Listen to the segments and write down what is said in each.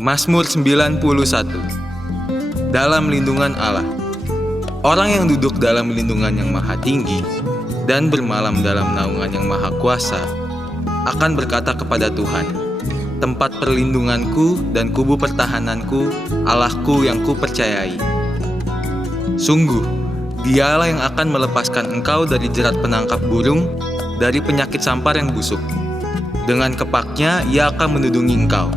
Mazmur 91. Dalam lindungan Allah. Orang yang duduk dalam lindungan yang maha tinggi dan bermalam dalam naungan yang maha kuasa akan berkata kepada Tuhan, tempat perlindunganku dan kubu pertahananku, Allahku yang kupercayai. Sungguh, Dialah yang akan melepaskan engkau dari jerat penangkap burung, dari penyakit sampar yang busuk. Dengan kepaknya Ia akan menudungi engkau.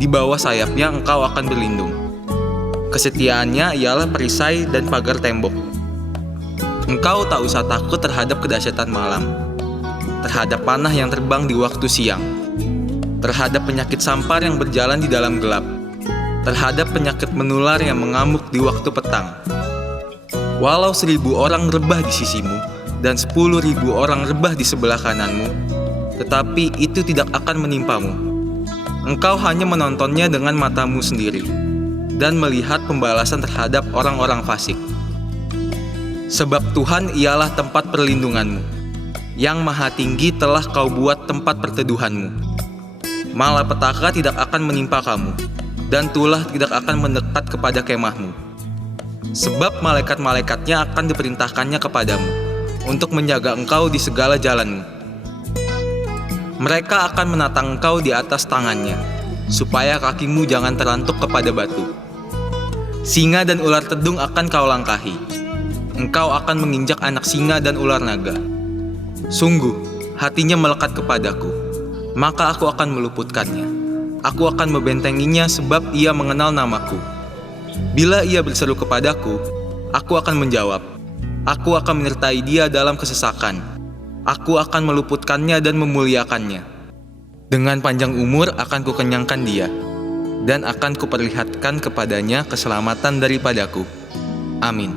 Di bawah sayapnya engkau akan berlindung. Kesetiaannya ialah perisai dan pagar tembok. Engkau tak usah takut terhadap kedahsyatan malam, terhadap panah yang terbang di waktu siang, terhadap penyakit sampar yang berjalan di dalam gelap, terhadap penyakit menular yang mengamuk di waktu petang. Walau 1.000 orang rebah di sisimu dan 10.000 orang rebah di sebelah kananmu, tetapi itu tidak akan menimpamu. Engkau hanya menontonnya dengan matamu sendiri dan melihat pembalasan terhadap orang-orang fasik. Sebab Tuhan ialah tempat perlindunganmu, yang maha tinggi telah kau buat tempat perteduhanmu. Malapetaka tidak akan menimpa kamu, dan tulah tidak akan mendekat kepada kemahmu. Sebab malaikat-malaikatnya akan diperintahkannya kepadamu, untuk menjaga engkau di segala jalanmu. Mereka akan menatang engkau di atas tangannya, supaya kakimu jangan terantuk kepada batu. Singa dan ular tedung akan kau langkahi. Engkau akan menginjak anak singa dan ular naga. Sungguh, hatinya melekat kepadaku, maka aku akan meluputkannya. Aku akan membentenginya sebab ia mengenal namaku. Bila ia berseru kepadaku, aku akan menjawab. Aku akan menyertai dia dalam kesesakan. Aku akan meluputkannya dan memuliakannya. Dengan panjang umur akan kukenyangkan dia, dan akan kuperlihatkan kepadanya keselamatan daripadaku. Amin.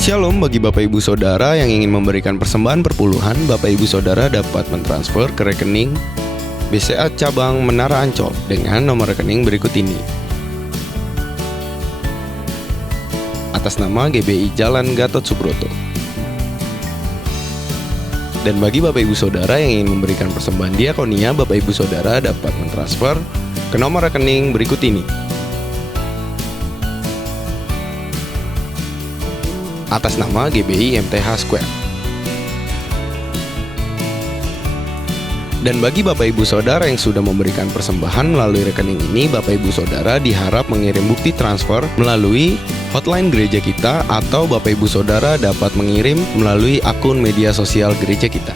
Shalom bagi Bapak Ibu Saudara yang ingin memberikan persembahan perpuluhan. Bapak Ibu Saudara dapat mentransfer ke rekening BCA Cabang Menara Ancol dengan nomor rekening berikut ini. Atas nama GBI Jalan Gatot Subroto. Dan bagi Bapak Ibu Saudara yang ingin memberikan persembahan diakonia, Bapak Ibu Saudara dapat mentransfer ke nomor rekening berikut ini. Atas nama GBI MTH Square. Dan bagi Bapak Ibu Saudara yang sudah memberikan persembahan melalui rekening ini, Bapak Ibu Saudara diharap mengirim bukti transfer melalui hotline gereja kita, atau Bapak Ibu Saudara dapat mengirim melalui akun media sosial gereja kita.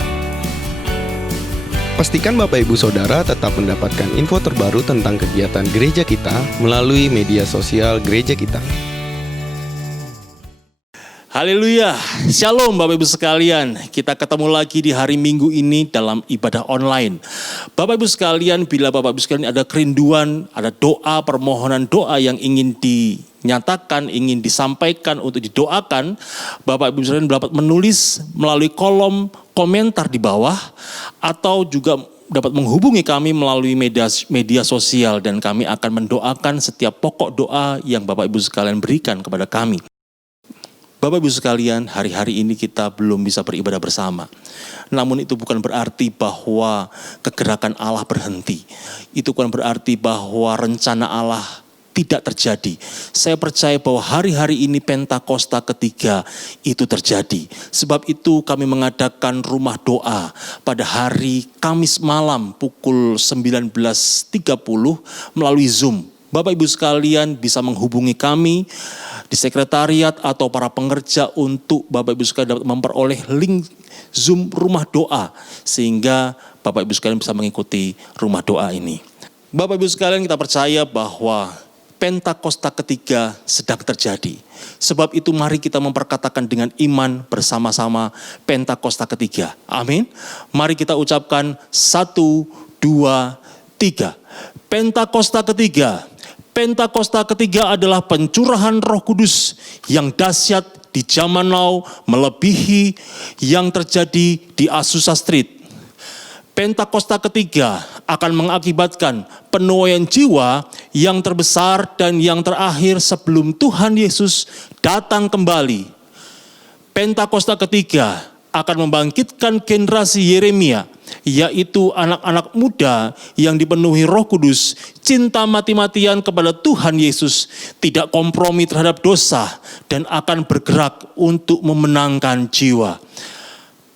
Pastikan Bapak Ibu Saudara tetap mendapatkan info terbaru tentang kegiatan gereja kita melalui media sosial gereja kita. Haleluya, shalom Bapak Ibu sekalian. Kita ketemu lagi di hari Minggu ini dalam ibadah online. Bapak Ibu sekalian, bila Bapak Ibu sekalian ada kerinduan, ada doa, permohonan doa yang ingin dinyatakan, ingin disampaikan untuk didoakan, Bapak Ibu sekalian dapat menulis melalui kolom komentar di bawah, atau juga dapat menghubungi kami melalui media sosial, dan kami akan mendoakan setiap pokok doa yang Bapak Ibu sekalian berikan kepada kami. Bapak Ibu sekalian, hari-hari ini kita belum bisa beribadah bersama. Namun itu bukan berarti bahwa kegerakan Allah berhenti. Itu bukan berarti bahwa rencana Allah tidak terjadi. Saya percaya bahwa hari-hari ini Pentakosta ketiga itu terjadi. Sebab itu kami mengadakan rumah doa pada hari Kamis malam pukul 19.30 melalui Zoom. Bapak Ibu sekalian bisa menghubungi kami di sekretariat atau para pengerja untuk Bapak Ibu sekalian dapat memperoleh link Zoom rumah doa, sehingga Bapak Ibu sekalian bisa mengikuti rumah doa ini. Bapak Ibu sekalian, kita percaya bahwa Pentakosta ketiga sedang terjadi. Sebab itu mari kita memperkatakan dengan iman bersama-sama Pentakosta ketiga. Amin. Mari kita ucapkan 1, 2, 3. Pentakosta ketiga. Pentakosta ketiga adalah pencurahan Roh Kudus yang dahsyat di zaman now melebihi yang terjadi di Azusa Street. Pentakosta ketiga akan mengakibatkan penuaian jiwa yang terbesar dan yang terakhir sebelum Tuhan Yesus datang kembali. Pentakosta ketiga akan membangkitkan generasi Yeremia, yaitu anak-anak muda yang dipenuhi Roh Kudus, cinta mati-matian kepada Tuhan Yesus, tidak kompromi terhadap dosa, dan akan bergerak untuk memenangkan jiwa.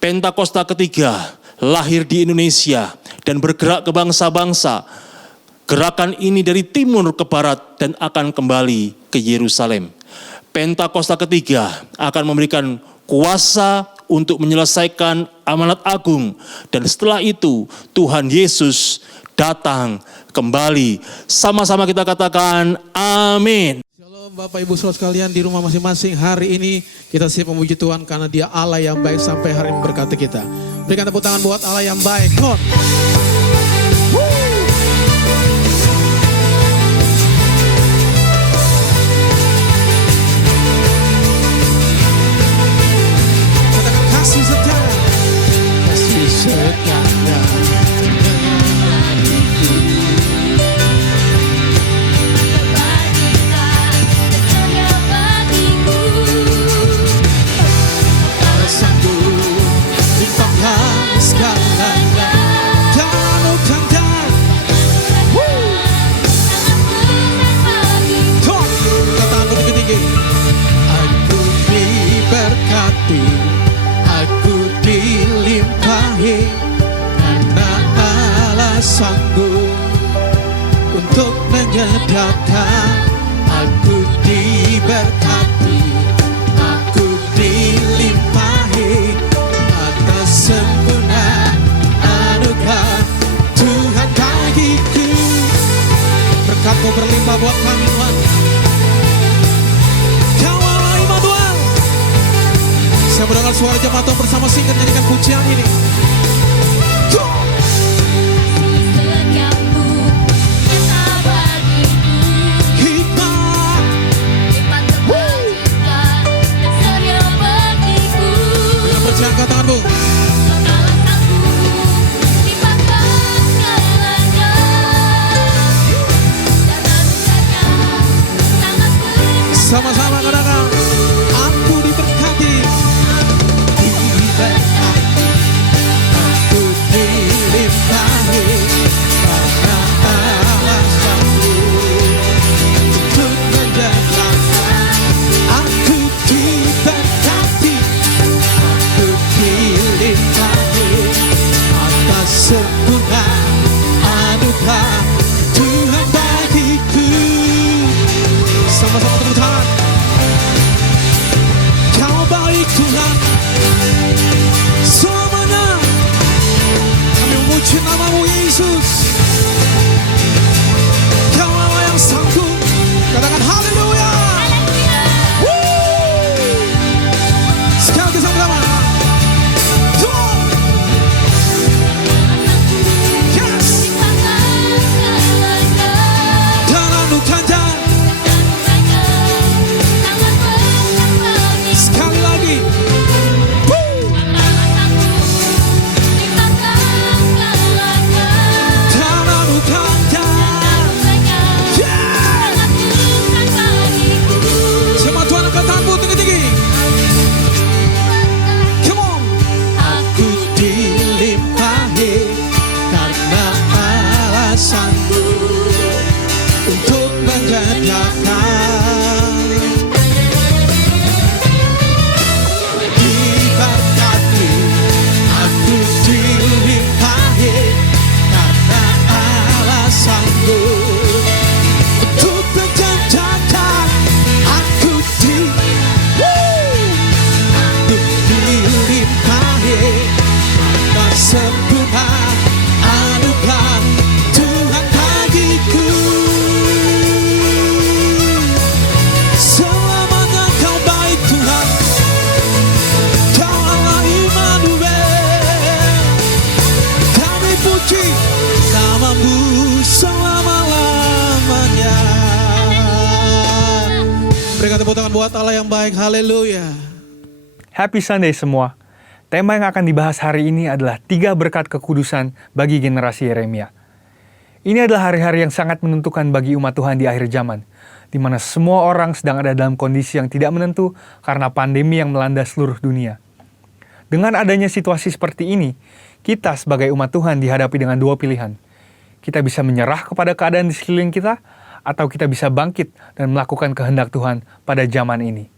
Pentakosta ketiga lahir di Indonesia dan bergerak ke bangsa-bangsa. Gerakan ini dari timur ke barat dan akan kembali ke Yerusalem. Pentakosta ketiga akan memberikan kuasa untuk menyelesaikan amanat agung. Dan setelah itu Tuhan Yesus datang kembali. Sama-sama kita katakan amin. Shalom Bapak Ibu Saudara sekalian di rumah masing-masing. Hari ini kita siap memuji Tuhan karena Dia Allah yang baik sampai hari ini memberkati kita. Berikan tepuk tangan buat Allah yang baik. Come on. Katakan kasih setia. Kasih setia. Aku diberkati, aku dilimpahi, karena Allah sanggup untuk menyediakan. Aku diberkati, aku dilimpahi atas sempurna anugerah Tuhan bagiku. Berkat-Mu berlimpah buat kami Tuhan. Saya mendengar suara jemaat Tuhan bersama singkat nyanyikan pujian ini. Dengan percaya angkat tangan Bu. Sama-sama katakan, aku diberkati. tepuk tangan buat Allah yang baik. Haleluya. Happy Sunday semua. Tema yang akan dibahas hari ini adalah 3 berkat kekudusan bagi generasi Yeremia. Ini adalah hari-hari yang sangat menentukan bagi umat Tuhan di akhir zaman, di mana semua orang sedang ada dalam kondisi yang tidak menentu karena pandemi yang melanda seluruh dunia. Dengan adanya situasi seperti ini, kita sebagai umat Tuhan dihadapi dengan 2 pilihan. Kita bisa menyerah kepada keadaan di sekeliling kita, atau kita bisa bangkit dan melakukan kehendak Tuhan pada zaman ini.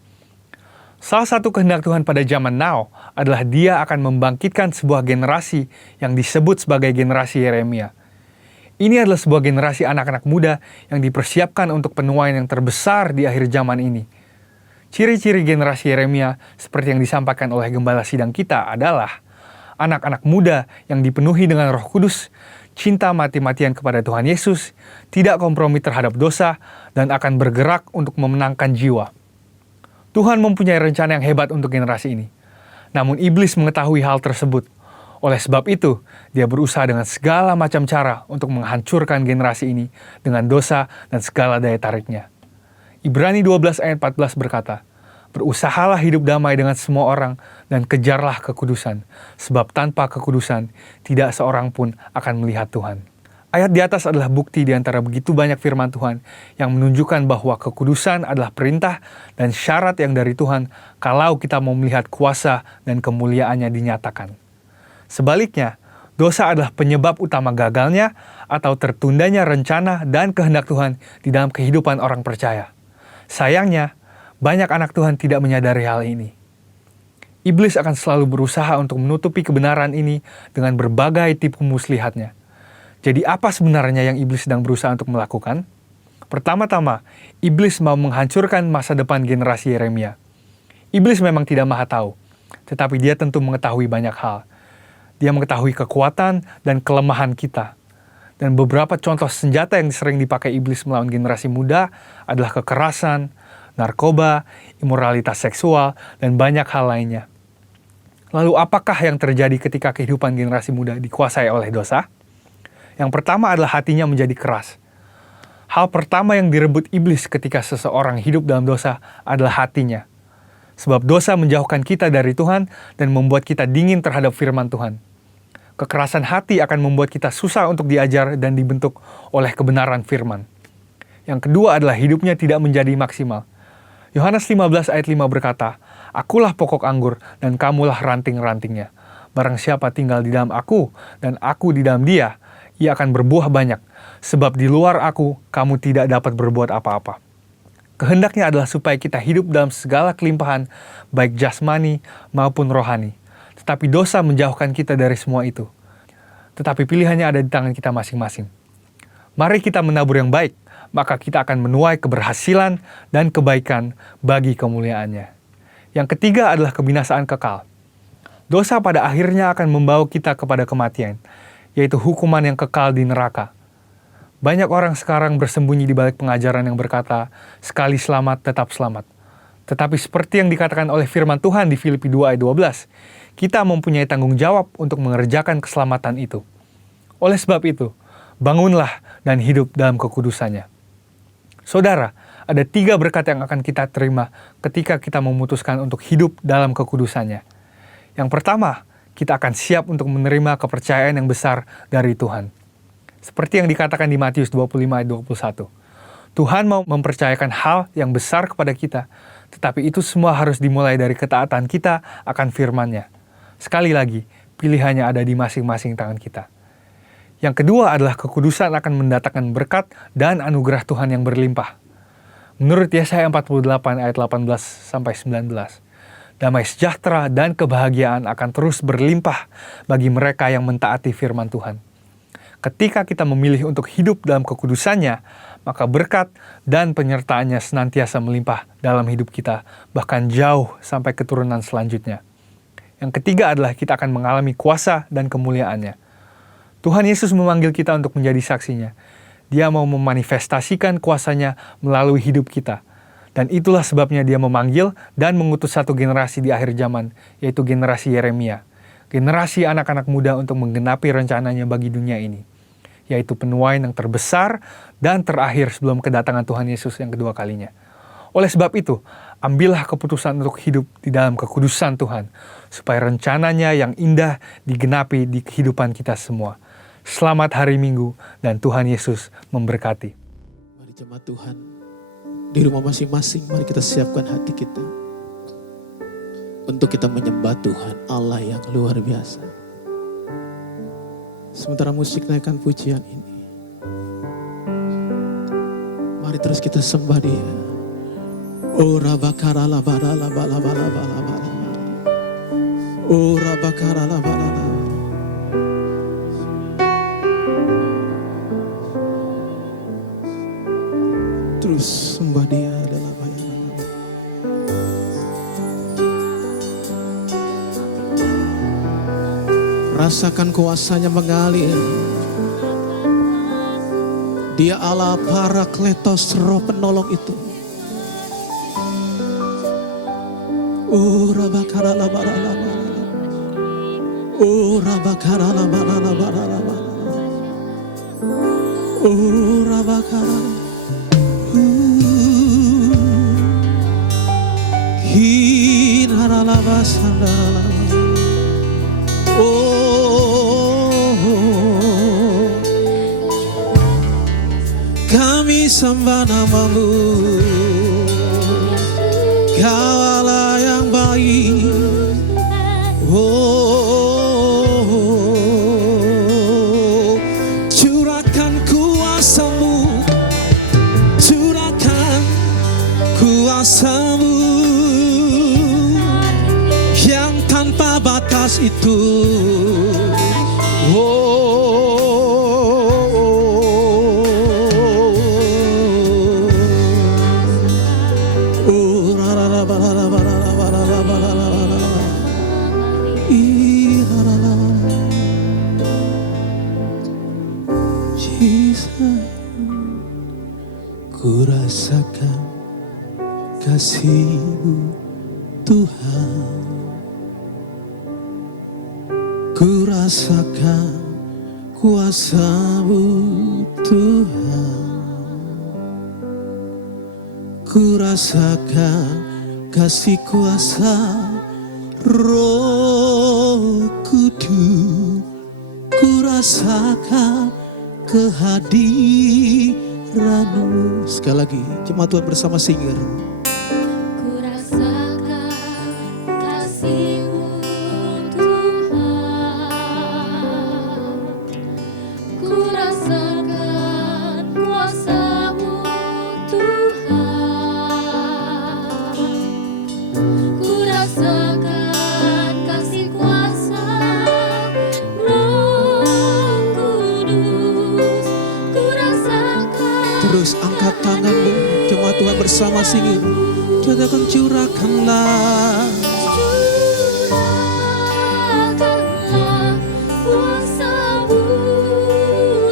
Salah satu kehendak Tuhan pada zaman now adalah Dia akan membangkitkan sebuah generasi yang disebut sebagai generasi Yeremia. Ini adalah sebuah generasi anak-anak muda yang dipersiapkan untuk penuaian yang terbesar di akhir zaman ini. Ciri-ciri generasi Yeremia seperti yang disampaikan oleh gembala sidang kita adalah anak-anak muda yang dipenuhi dengan Roh Kudus, cinta mati-matian kepada Tuhan Yesus, tidak kompromi terhadap dosa, dan akan bergerak untuk memenangkan jiwa. Tuhan mempunyai rencana yang hebat untuk generasi ini. Namun iblis mengetahui hal tersebut. Oleh sebab itu, dia berusaha dengan segala macam cara untuk menghancurkan generasi ini dengan dosa dan segala daya tariknya. Ibrani 12 ayat 14 berkata, "Berusahalah hidup damai dengan semua orang dan kejarlah kekudusan, sebab tanpa kekudusan tidak seorang pun akan melihat Tuhan." Ayat di atas adalah bukti di antara begitu banyak firman Tuhan yang menunjukkan bahwa kekudusan adalah perintah dan syarat yang dari Tuhan kalau kita mau melihat kuasa dan kemuliaannya dinyatakan. Sebaliknya, dosa adalah penyebab utama gagalnya atau tertundanya rencana dan kehendak Tuhan di dalam kehidupan orang percaya. Sayangnya, banyak anak Tuhan tidak menyadari hal ini. Iblis akan selalu berusaha untuk menutupi kebenaran ini dengan berbagai tipu muslihatnya. Jadi apa sebenarnya yang iblis sedang berusaha untuk melakukan? Pertama-tama, iblis mau menghancurkan masa depan generasi Yeremia. Iblis memang tidak maha tahu, tetapi dia tentu mengetahui banyak hal. Dia mengetahui kekuatan dan kelemahan kita. Dan beberapa contoh senjata yang sering dipakai iblis melawan generasi muda adalah kekerasan, narkoba, imoralitas seksual, dan banyak hal lainnya. Lalu apakah yang terjadi ketika kehidupan generasi muda dikuasai oleh dosa? Yang pertama adalah hatinya menjadi keras. Hal pertama yang direbut iblis ketika seseorang hidup dalam dosa adalah hatinya. Sebab dosa menjauhkan kita dari Tuhan dan membuat kita dingin terhadap firman Tuhan. Kekerasan hati akan membuat kita susah untuk diajar dan dibentuk oleh kebenaran firman. Yang kedua adalah hidupnya tidak menjadi maksimal. Yohanes 15 ayat 5 berkata, "Akulah pokok anggur dan kamulah ranting-rantingnya. Barang siapa tinggal di dalam aku dan aku di dalam dia, ia akan berbuah banyak, sebab di luar aku, kamu tidak dapat berbuat apa-apa." Kehendaknya adalah supaya kita hidup dalam segala kelimpahan, baik jasmani maupun rohani. Tetapi dosa menjauhkan kita dari semua itu. Tetapi pilihannya ada di tangan kita masing-masing. Mari kita menabur yang baik, maka kita akan menuai keberhasilan dan kebaikan bagi kemuliaannya. Yang ketiga adalah kebinasaan kekal. Dosa pada akhirnya akan membawa kita kepada kematian, yaitu hukuman yang kekal di neraka. Banyak orang sekarang bersembunyi di balik pengajaran yang berkata, sekali selamat tetap selamat. Tetapi seperti yang dikatakan oleh firman Tuhan di Filipi 2 ayat 12, kita mempunyai tanggung jawab untuk mengerjakan keselamatan itu. Oleh sebab itu, bangunlah dan hidup dalam kekudusannya. Saudara, ada 3 berkat yang akan kita terima ketika kita memutuskan untuk hidup dalam kekudusannya. Yang pertama, kita akan siap untuk menerima kepercayaan yang besar dari Tuhan. Seperti yang dikatakan di Matius 25 ayat 21. Tuhan mau mempercayakan hal yang besar kepada kita, tetapi itu semua harus dimulai dari ketaatan kita akan firman-Nya. Sekali lagi, pilihannya ada di masing-masing tangan kita. Yang kedua adalah kekudusan akan mendatangkan berkat dan anugerah Tuhan yang berlimpah. Menurut Yesaya 48 ayat 18-19, damai sejahtera dan kebahagiaan akan terus berlimpah bagi mereka yang mentaati firman Tuhan. Ketika kita memilih untuk hidup dalam kekudusannya, maka berkat dan penyertaannya senantiasa melimpah dalam hidup kita, bahkan jauh sampai keturunan selanjutnya. Yang ketiga adalah kita akan mengalami kuasa dan kemuliaannya. Tuhan Yesus memanggil kita untuk menjadi saksinya. Dia mau memanifestasikan kuasanya melalui hidup kita. Dan itulah sebabnya dia memanggil dan mengutus satu generasi di akhir zaman, yaitu generasi Yeremia. Generasi anak-anak muda untuk menggenapi rencananya bagi dunia ini, yaitu penuaian yang terbesar dan terakhir sebelum kedatangan Tuhan Yesus yang kedua kalinya. Oleh sebab itu, ambillah keputusan untuk hidup di dalam kekudusan Tuhan, supaya rencananya yang indah digenapi di kehidupan kita semua. Selamat hari Minggu, dan Tuhan Yesus memberkati. Mari jemaat Tuhan, di rumah masing-masing mari kita siapkan hati kita untuk kita menyembah Tuhan Allah yang luar biasa. Sementara musik naikkan pujian ini, mari terus kita sembah Dia. Ora bakara la bara la bara la bara la bara. Ora bakara la bara la. Terus sembah Dia dalam bayangan. Rasakan kuasanya mengalir. Dia Allah Parakletos, Roh penolong itu. Ora bakara la bara la bara. Ora bakara la bara la bara la bara. Ora bakara. Hina la basanda. Oh, kami sembah nama-Mu. Kau Allah yang baik. Oh, curahkan kuasa-Mu, curahkan kuasa-Mu yang tanpa batas itu. Ku rasakan kasih-Mu Tuhan, ku rasakan kuasa-Mu Tuhan, ku rasakan kasih kuasa Roh Kudus, ku rasakan kehadiran-Mu. Sekali lagi, jemaat Tuhan bersama singer. Ku rasakan kasih-Mu Tuhan, ku rasakan kuasa-Mu Tuhan, ku rasakan kasih kuasa Roh Kudus, ku rasakan. Terus angkat tangan-Mu, jemaat Tuhan bersama singer. Katakan curahkanlah. Curahkanlah kuasa-Mu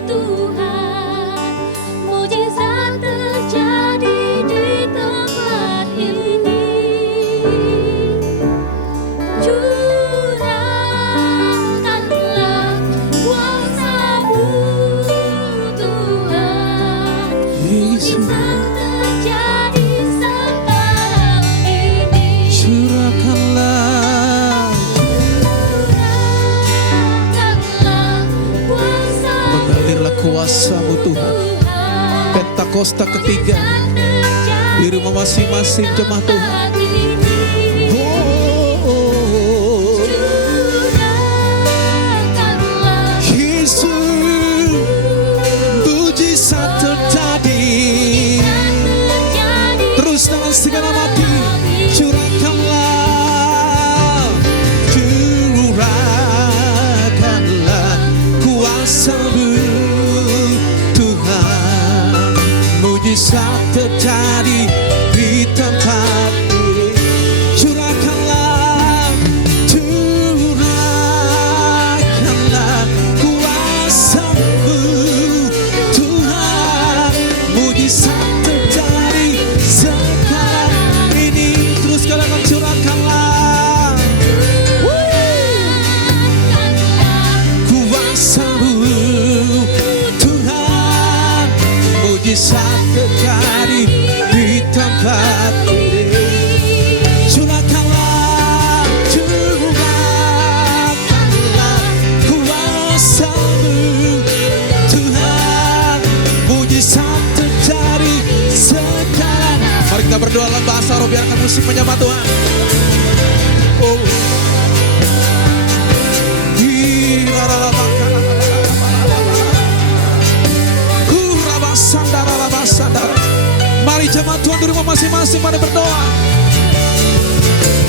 Tuhan, mujizat terjadi di tempat ini. Curahkanlah kuasa-Mu Tuhan, mujizat terjadi sekarang ini. Curahkanlah. Curahkanlah kuasa-Mu Mengalirlah kuasa-Mu Tuhan. Tuhan, Pentakosta ketiga di rumah masing-masing jemaat Tuhan. saat ini. Oh, Curahkanlah Yesus, mujizat terjadi. Terus dengan segala mati, curahkanlah, curahkanlah kuasa-Mu Tuhan, mujizat terjadi di tempat ini. berdoa dalam bahasa roh, biarkan musik menyembah Tuhan. Oh. Mari jemaat Tuhan di rumah masing-masing pada berdoa.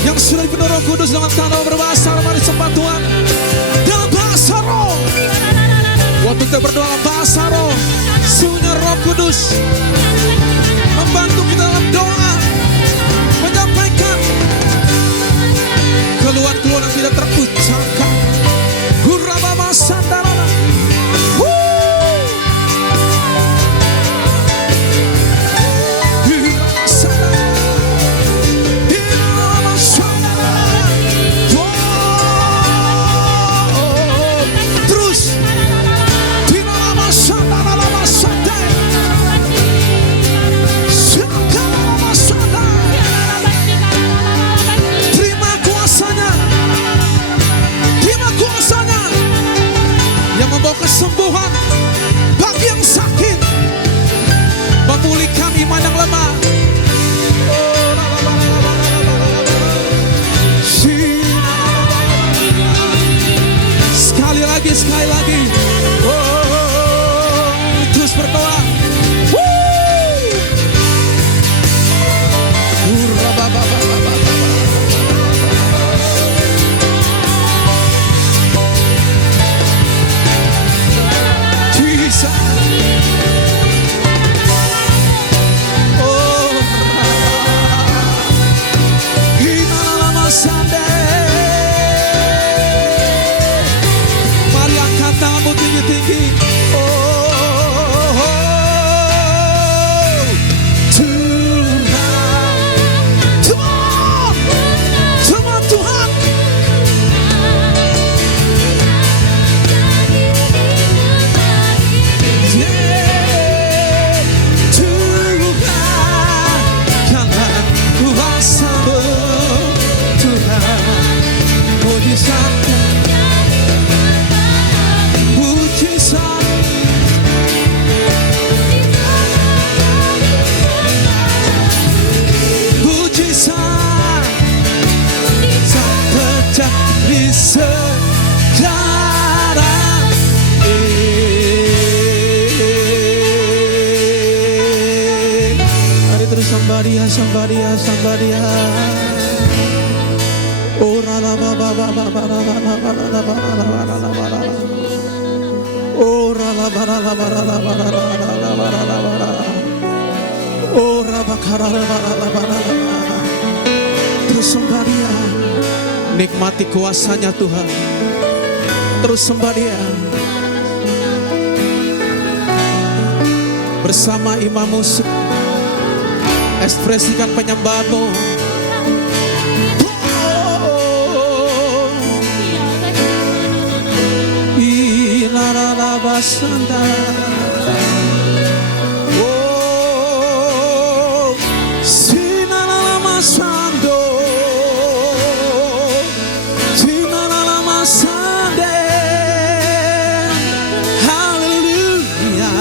Yang sudah dipenuhi Roh Kudus dengan tanda berbahasa roh, mari sembah Tuhan dalam bahasa roh. Waktu kita berdoa dalam bahasa roh, sungguhnya Roh Kudus membantu kita dalam doa, menyampaikan keluhan-keluhan yang tidak terucapkan. Hurabama sandarana. Kesembuhan bagi yang sakit, memulihkan iman yang lemah. Sekali lagi. Terus berdoa. Mari angkat tanganmu tinggi-tinggi. Tuhan. Somebody. Oh, la ba ba ba ba ba la ba la ba la ba la ba la ba la ba. Oh, la ba la ba la ba la ba la ba la ba. Oh, la ba kara la ba la ba la ba. Terus sembah Dia, nikmati kuasanya Tuhan. Terus sembah Dia. Bersama imam musik, ekspresikan penyembahanmu. Oh, sinalama sando, sinalama sande, haleluya.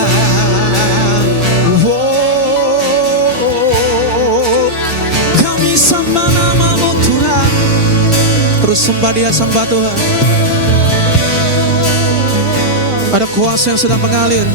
Kami sembah namamu Tuhan. Terus sembah Dia, sembah Tuhan. Ada kuasa yang sedang mengalir.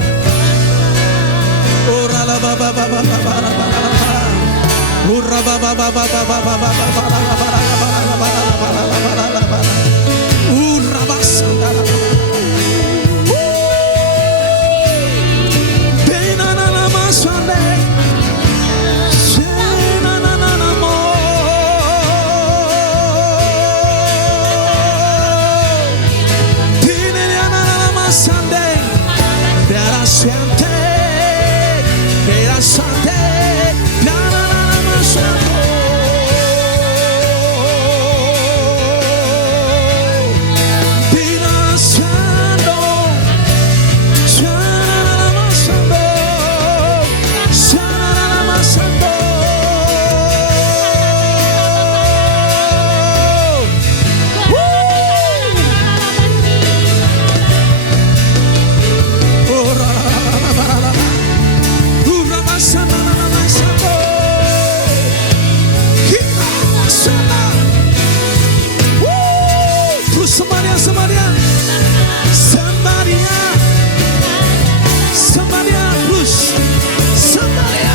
sembah dia. Sembah dia. Sembah dia, plus. Sembah dia.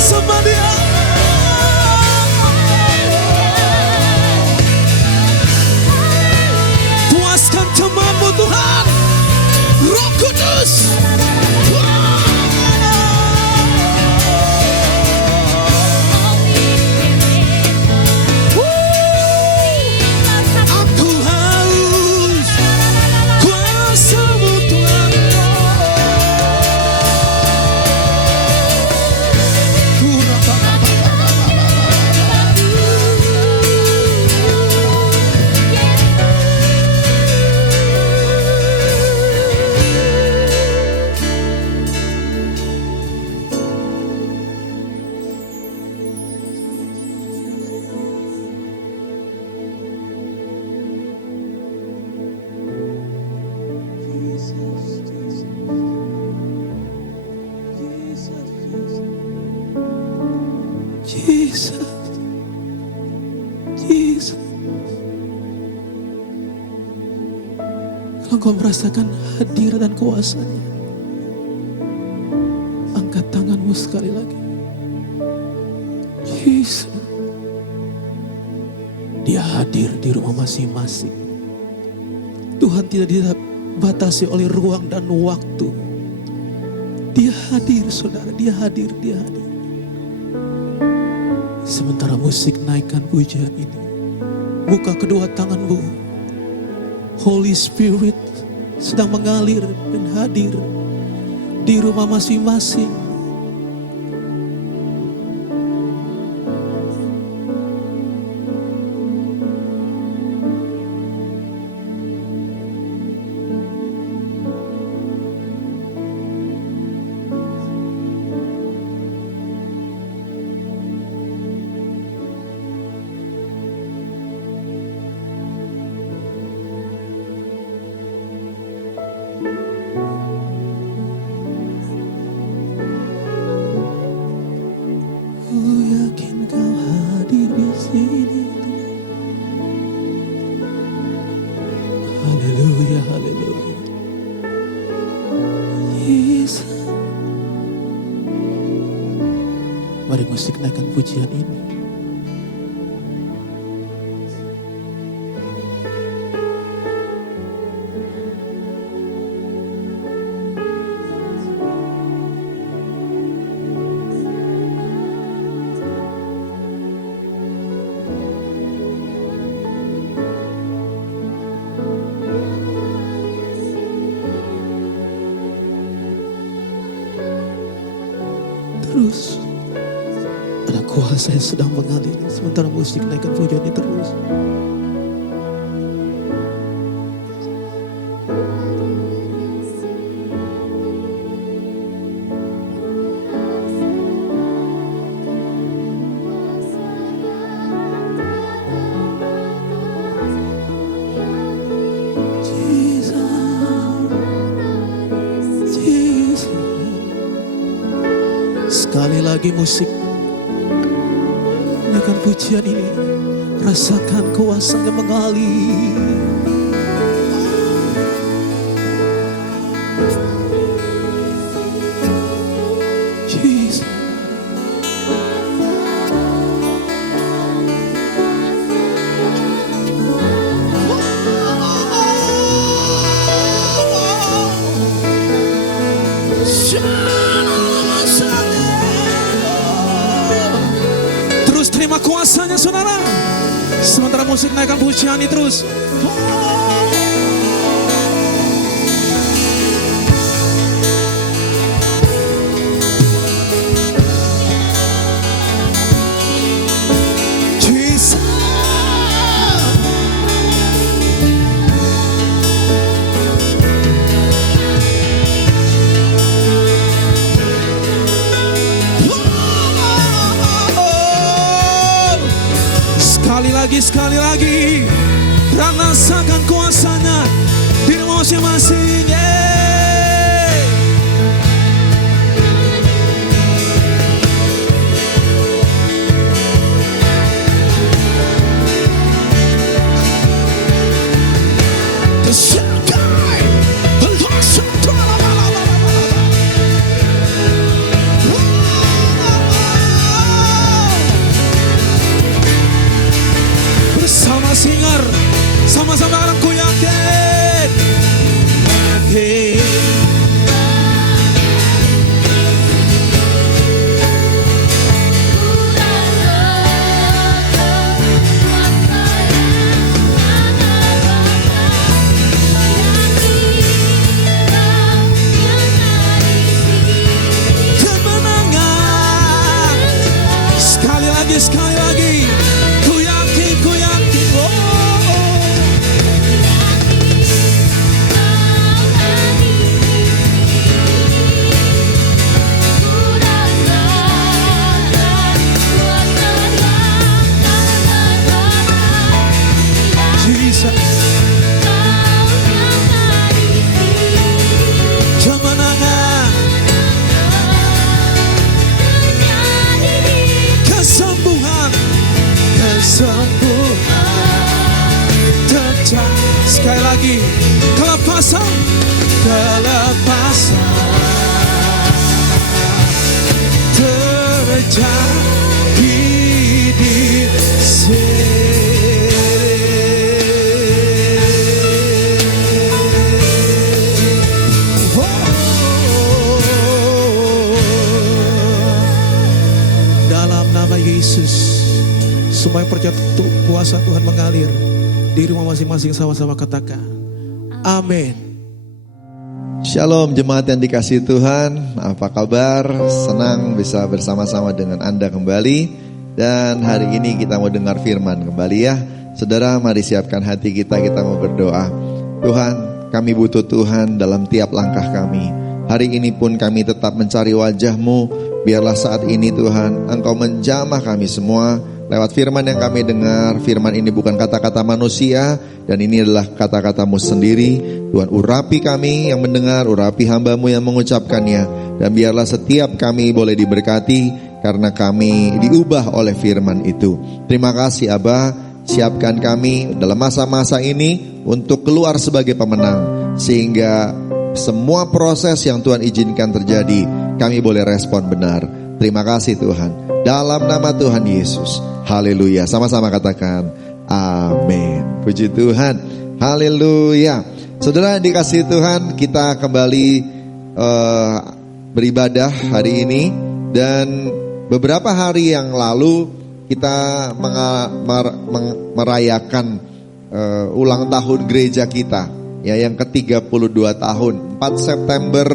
Sembah dia. Puaskan temanmu Tuhan, Roh Kudus. Aku haus kuasa-Mu Tuhan. Jesus, Jesus. Kalau kau merasakan hadir dan kuasanya, angkat tanganmu sekali lagi. Jesus, Dia hadir di rumah masing-masing. Tuhan tidak dibatasi oleh ruang dan waktu. Dia hadir, saudara. Dia hadir, Dia hadir. Sementara musik naikkan pujian ini, buka kedua tanganmu. Holy Spirit sedang mengalir dan hadir di rumah masing-masing. Haleluya, haleluya. Yesus. Mari musik naikkan pujian ini. Terus ada kuasa yang sedang mengalir. Sementara musik naikkan pujian ini terus. Sekali lagi musik naikkan pujian ini. Rasakan kuasanya mengalir. Jesus. Terus terima kuasanya saudara. Sementara musik naikkan pujian ini terus. sekali lagi. Rasakan kuasanya di rumah masing-masing. The sky, the Lord, bersama singer, sama-sama akan ku yakin. Kemenangan. Sekali lagi, ku yakin. Jesus. Kemenangan, kesembuhan, terjadi. Sekali lagi, kelepasan, terjadi di sini. Dalam nama Yesus, semua yang percaya kuasa Tuhan mengalir di rumah masing-masing, sama-sama katakan amin. Shalom jemaat yang dikasihi Tuhan, apa kabar? Senang bisa bersama-sama dengan Anda kembali. Dan hari ini kita mau dengar firman kembali ya. Saudara, mari siapkan hati kita mau berdoa. Tuhan, kami butuh Tuhan dalam tiap langkah kami. Hari ini pun kami tetap mencari wajah-Mu. Biarlah saat ini Tuhan, Engkau menjamah kami semua lewat firman yang kami dengar. Firman ini bukan kata-kata manusia, dan ini adalah kata-kata-Mu sendiri. Tuhan, urapi kami yang mendengar, urapi hamba-Mu yang mengucapkannya. Dan biarlah setiap kami boleh diberkati, karena kami diubah oleh firman itu. Terima kasih Abah, siapkan kami dalam masa-masa ini untuk keluar sebagai pemenang. Sehingga semua proses yang Tuhan izinkan terjadi, kami boleh respon benar. Terima kasih Tuhan. Dalam nama Tuhan Yesus. Haleluya. Sama-sama katakan amin. Puji Tuhan. Haleluya. Saudara dikasihi Tuhan, kita kembali beribadah hari ini. Dan beberapa hari yang lalu kita merayakan ulang tahun gereja kita, ya, yang ke-32 tahun. 4 September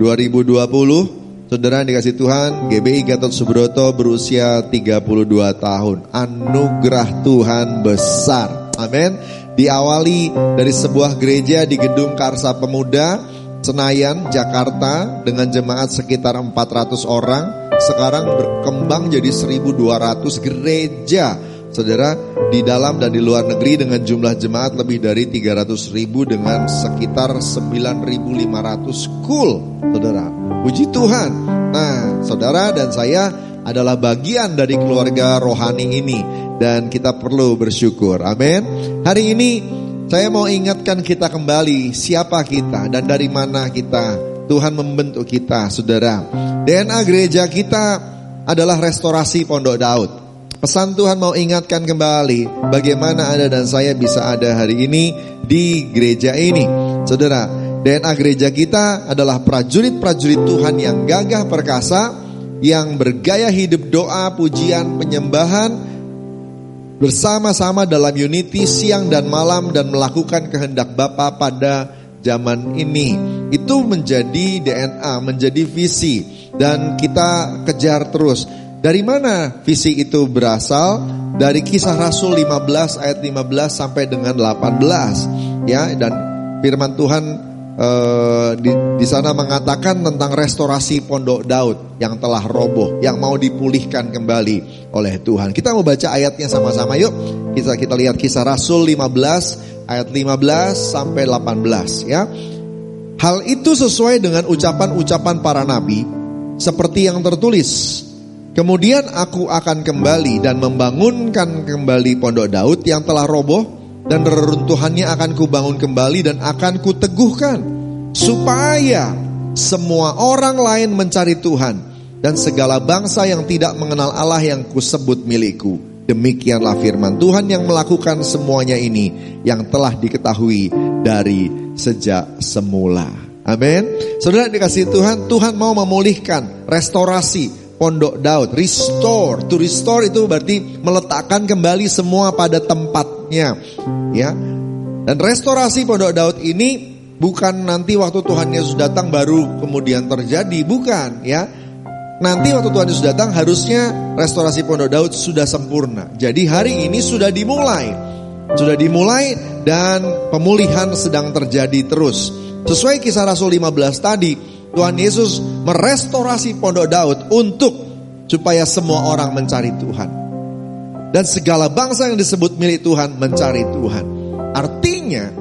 2020. Saudara dikasih Tuhan, GBI Gatot Subroto berusia 32 tahun. Anugerah Tuhan besar. Amin. Diawali dari sebuah gereja di Gedung Karsa Pemuda, Senayan, Jakarta, dengan jemaat sekitar 400 orang. Sekarang berkembang jadi 1.200 gereja. Saudara, di dalam dan di luar negeri dengan jumlah jemaat lebih dari 300.000 dengan sekitar 9.500 school. Saudara, puji Tuhan. Nah, saudara dan saya adalah bagian dari keluarga rohani ini, dan kita perlu bersyukur. Amin. Hari ini saya mau ingatkan kita kembali siapa kita dan dari mana kita. Tuhan membentuk kita, saudara. DNA gereja kita adalah restorasi Pondok Daud. Pesan Tuhan mau ingatkan kembali bagaimana Anda dan saya bisa ada hari ini di gereja ini. Saudara, DNA gereja kita adalah prajurit-prajurit Tuhan yang gagah perkasa, yang bergaya hidup doa, pujian, penyembahan, bersama-sama dalam unity siang dan malam, dan melakukan kehendak Bapa pada zaman ini. Itu menjadi DNA, menjadi visi, dan kita kejar terus. Dari mana visi itu berasal? Dari Kisah Rasul 15 ayat 15 sampai dengan 18, ya. Dan firman Tuhan di sana mengatakan tentang restorasi Pondok Daud yang telah roboh, yang mau dipulihkan kembali oleh Tuhan. Kita mau baca ayatnya sama-sama yuk. Kita lihat Kisah Rasul 15 ayat 15 sampai 18 ya. Hal itu sesuai dengan ucapan-ucapan para nabi seperti yang tertulis. Kemudian aku akan kembali dan membangunkan kembali Pondok Daud yang telah roboh, dan reruntuhannya akan kubangun kembali dan akan kuteguhkan, supaya semua orang lain mencari Tuhan dan segala bangsa yang tidak mengenal Allah yang kusebut milikku. Demikianlah firman Tuhan yang melakukan semuanya ini, yang telah diketahui dari sejak semula. Amin. Saudara dikasihi Tuhan, Tuhan mau memulihkan, restorasi Pondok Daud. Restore, to restore itu berarti meletakkan kembali semua pada tempatnya, ya. Dan restorasi Pondok Daud ini bukan nanti waktu Tuhan Yesus datang baru kemudian terjadi, bukan, ya. Nanti waktu Tuhan Yesus datang harusnya restorasi Pondok Daud sudah sempurna. Jadi hari ini sudah dimulai dan pemulihan sedang terjadi terus. Sesuai Kisah Rasul 15 tadi, Tuhan Yesus merestorasi Pondok Daud supaya semua orang mencari Tuhan. Dan segala bangsa yang disebut milik Tuhan mencari Tuhan. Artinya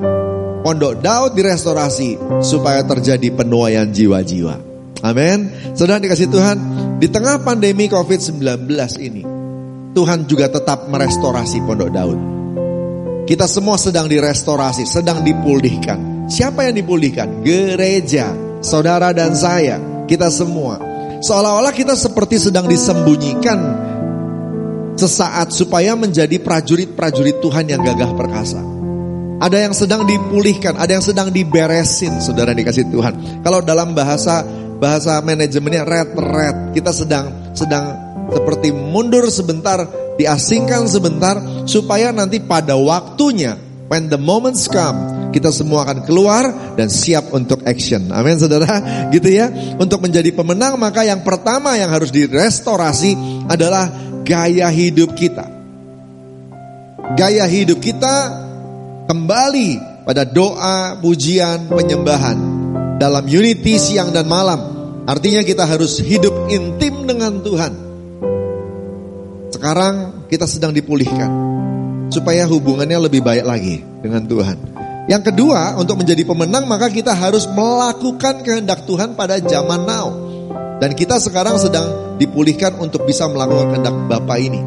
Pondok Daud direstorasi supaya terjadi penuaian jiwa-jiwa. Amin. Saudara dikasih Tuhan, di tengah pandemi COVID-19 ini, Tuhan juga tetap merestorasi Pondok Daud. Kita semua sedang direstorasi, sedang dipulihkan. Siapa yang dipulihkan? Gereja, saudara dan saya, kita semua. Seolah-olah kita seperti sedang disembunyikan sesaat supaya menjadi prajurit-prajurit Tuhan yang gagah perkasa. Ada yang sedang dipulihkan, ada yang sedang diberesin, saudara dikasih Tuhan. Kalau dalam bahasa manajemennya retret, kita sedang seperti mundur sebentar, diasingkan sebentar, supaya nanti pada waktunya, when the moments come, kita semua akan keluar dan siap untuk action. Amin saudara, gitu ya. Untuk menjadi pemenang, maka yang pertama yang harus direstorasi adalah gaya hidup kita. Gaya hidup kita kembali pada doa, pujian, penyembahan dalam unity siang dan malam. Artinya kita harus hidup intim dengan Tuhan. Sekarang kita sedang dipulihkan supaya hubungannya lebih baik lagi dengan Tuhan. Yang kedua, untuk menjadi pemenang maka kita harus melakukan kehendak Tuhan pada zaman now. Dan kita sekarang sedang dipulihkan untuk bisa melakukan kehendak Bapa ini.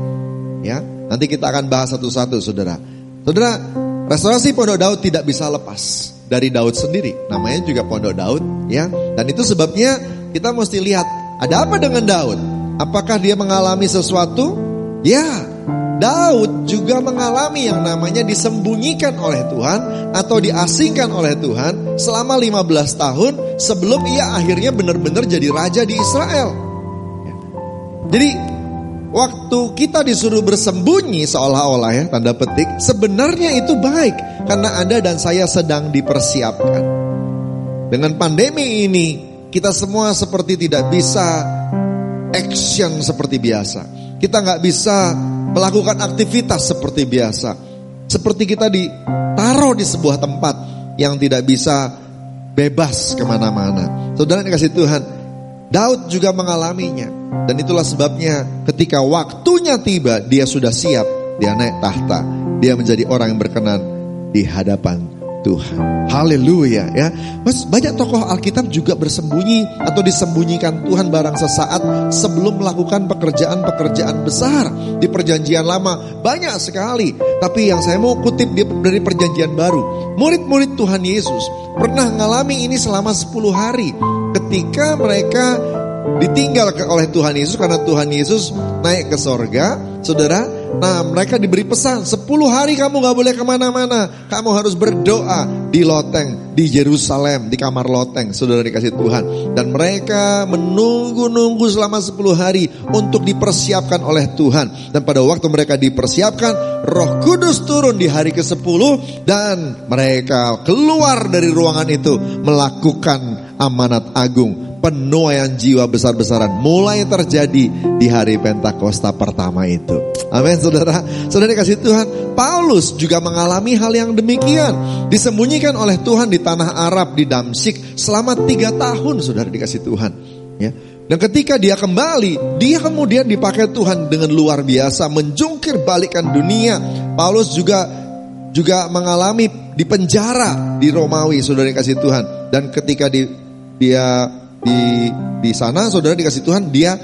Ya, nanti kita akan bahas satu-satu, saudara. Saudara, restorasi Pondok Daud tidak bisa lepas dari Daud sendiri. Namanya juga Pondok Daud, ya. Dan itu sebabnya kita mesti lihat, ada apa dengan Daud? Apakah dia mengalami sesuatu? Ya, Daud juga mengalami yang namanya disembunyikan oleh Tuhan atau diasingkan oleh Tuhan selama 15 tahun sebelum ia akhirnya benar-benar jadi raja di Israel. Jadi waktu kita disuruh bersembunyi seolah-olah ya, tanda petik, sebenarnya itu baik karena Anda dan saya sedang dipersiapkan. Dengan pandemi ini kita semua seperti tidak bisa action seperti biasa. Kita gak bisa melakukan aktivitas seperti biasa. Seperti kita ditaruh di sebuah tempat yang tidak bisa bebas kemana-mana. Saudara dikasih Tuhan, Daud juga mengalaminya. Dan itulah sebabnya ketika waktunya tiba, dia sudah siap. Dia naik tahta. Dia menjadi orang yang berkenan di hadapan Tuhan. Haleluya ya. Mas, banyak tokoh Alkitab juga bersembunyi atau disembunyikan Tuhan barang sesaat sebelum melakukan pekerjaan-pekerjaan besar di perjanjian lama. Banyak sekali. Tapi yang saya mau kutip dari perjanjian baru, murid-murid Tuhan Yesus pernah mengalami ini selama 10 hari ketika mereka ditinggal oleh Tuhan Yesus karena Tuhan Yesus naik ke sorga, saudara. Nah, mereka diberi pesan 10 hari kamu gak boleh kemana-mana. Kamu harus berdoa di loteng, di Yerusalem, di kamar loteng, saudara dikasih Tuhan. Dan mereka menunggu selama 10 hari untuk dipersiapkan oleh Tuhan. Dan pada waktu mereka dipersiapkan, Roh Kudus turun di hari ke-10 dan mereka keluar dari ruangan itu melakukan amanat agung, penuaian jiwa besar-besaran mulai terjadi di hari Pentakosta pertama itu. Amin, saudara. Saudara dikasih Tuhan, Paulus juga mengalami hal yang demikian. Disembunyikan oleh Tuhan di tanah Arab, di Damsyik selama 3 tahun, saudara dikasih Tuhan. Ya. Dan ketika dia kembali, dia kemudian dipakai Tuhan dengan luar biasa, menjungkir balikan dunia. Paulus juga mengalami di penjara di Romawi, saudara dikasih Tuhan. Dan ketika dia di sana, saudara dikasih Tuhan, dia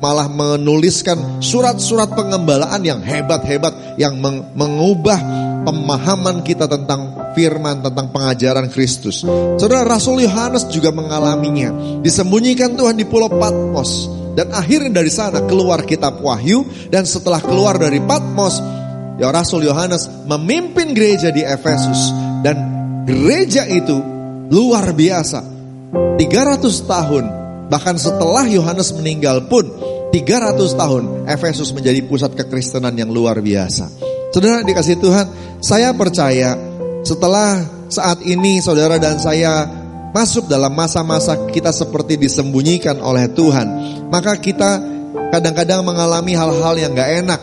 malah menuliskan surat-surat pengembalaan yang hebat-hebat, yang mengubah pemahaman kita tentang firman, tentang pengajaran Kristus. Saudara, Rasul Yohanes juga mengalaminya. Disembunyikan Tuhan di Pulau Patmos, dan akhirnya dari sana keluar kitab Wahyu. Dan setelah keluar dari Patmos, Rasul Yohanes memimpin gereja di Efesus. Dan gereja itu luar biasa, 300 tahun. Bahkan setelah Yohanes meninggal pun 300 tahun Efesus menjadi pusat kekristenan yang luar biasa. Saudara dikasih Tuhan, saya percaya setelah saat ini saudara dan saya masuk dalam masa-masa kita seperti disembunyikan oleh Tuhan, maka kita kadang-kadang mengalami hal-hal yang gak enak.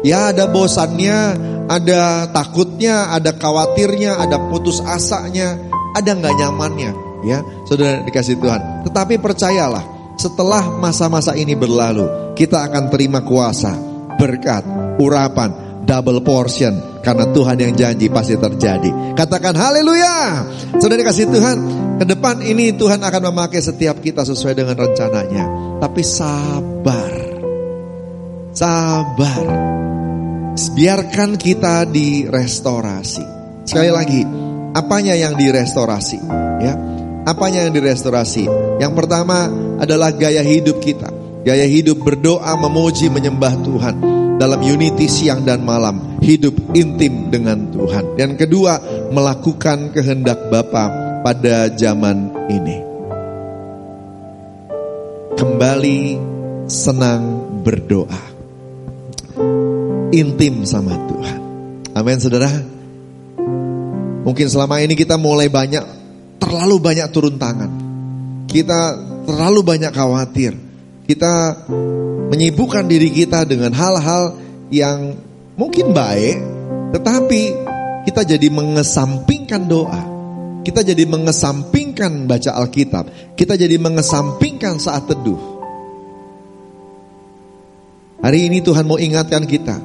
Ya, ada bosannya, ada takutnya, ada khawatirnya, ada putus asanya, ada gak nyamannya. Ya, saudara dikasih Tuhan. Tetapi percayalah, setelah masa-masa ini berlalu, kita akan terima kuasa, berkat, urapan, double portion. Karena Tuhan yang janji pasti terjadi. Katakan haleluya. Saudara dikasih Tuhan, ke depan ini Tuhan akan memakai setiap kita sesuai dengan rencananya. Tapi sabar. Sabar. Biarkan kita direstorasi. Sekali lagi, apanya yang direstorasi? Ya. Apanya yang direstorasi? Yang pertama adalah gaya hidup kita. Gaya hidup berdoa, memuji, menyembah Tuhan dalam unity siang dan malam, hidup intim dengan Tuhan. Yang kedua, melakukan kehendak Bapa pada zaman ini. Kembali senang berdoa, intim sama Tuhan. Amin, saudara. Mungkin selama ini kita terlalu banyak turun tangan. Kita terlalu banyak khawatir. Kita menyibukkan diri kita dengan hal-hal yang mungkin baik, tetapi kita jadi mengesampingkan doa. Kita jadi mengesampingkan baca Alkitab. Kita jadi mengesampingkan saat teduh. Hari ini Tuhan mau ingatkan kita.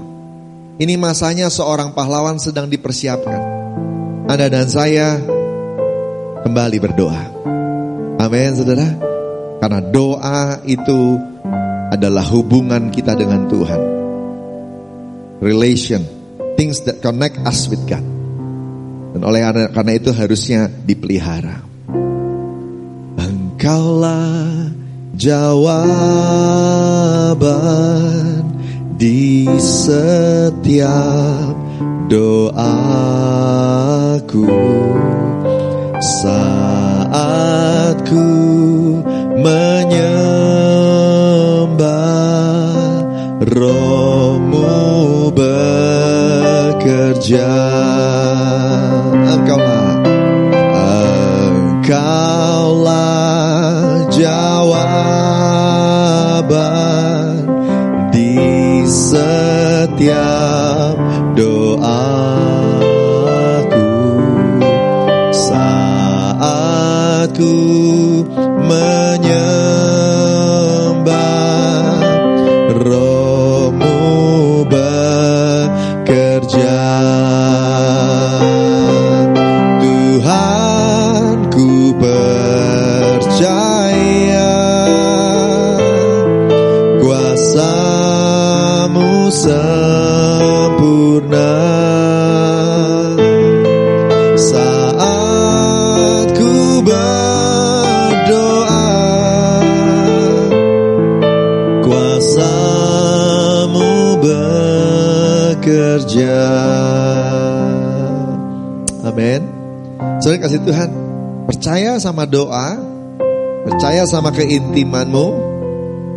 Ini masanya seorang pahlawan sedang dipersiapkan. Anda dan saya kembali berdoa. Amin, saudara. Karena doa itu adalah hubungan kita dengan Tuhan. Relation, things that connect us with God. Dan karena itu harusnya dipelihara. Engkaulah jawaban di setiap doaku. Saat ku menyembah, Roh-Mu bekerja. Engkaulah jawaban di setiap doaku. Saat ku menyembah, Roh-Mu bekerja. Tuhan, ku percaya kuasa-Mu sempurna. Saat ku berdoa, kuasa-Mu bekerja. Amin. Saudara kasih Tuhan, percaya sama doa, percaya sama keintimanmu,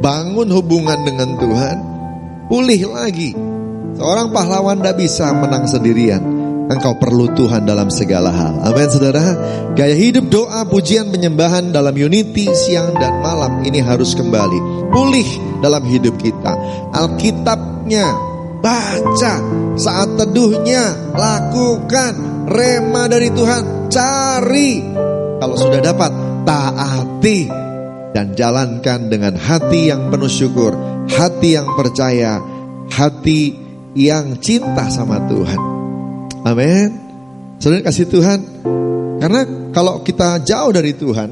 bangun hubungan dengan Tuhan, pulih lagi. Seorang pahlawan tidak bisa menang sendirian. engkau perlu Tuhan dalam segala hal. Amin saudara. Gaya hidup doa, pujian, penyembahan dalam unity siang dan malam ini harus kembali pulih dalam hidup kita. Alkitabnya baca, saat teduhnya lakukan, rema dari Tuhan cari. Kalau sudah dapat, taati dan jalankan dengan hati yang penuh syukur, hati yang percaya, hati yang cinta sama Tuhan. Amin. Saudara kasih Tuhan. Karena kalau kita jauh dari Tuhan,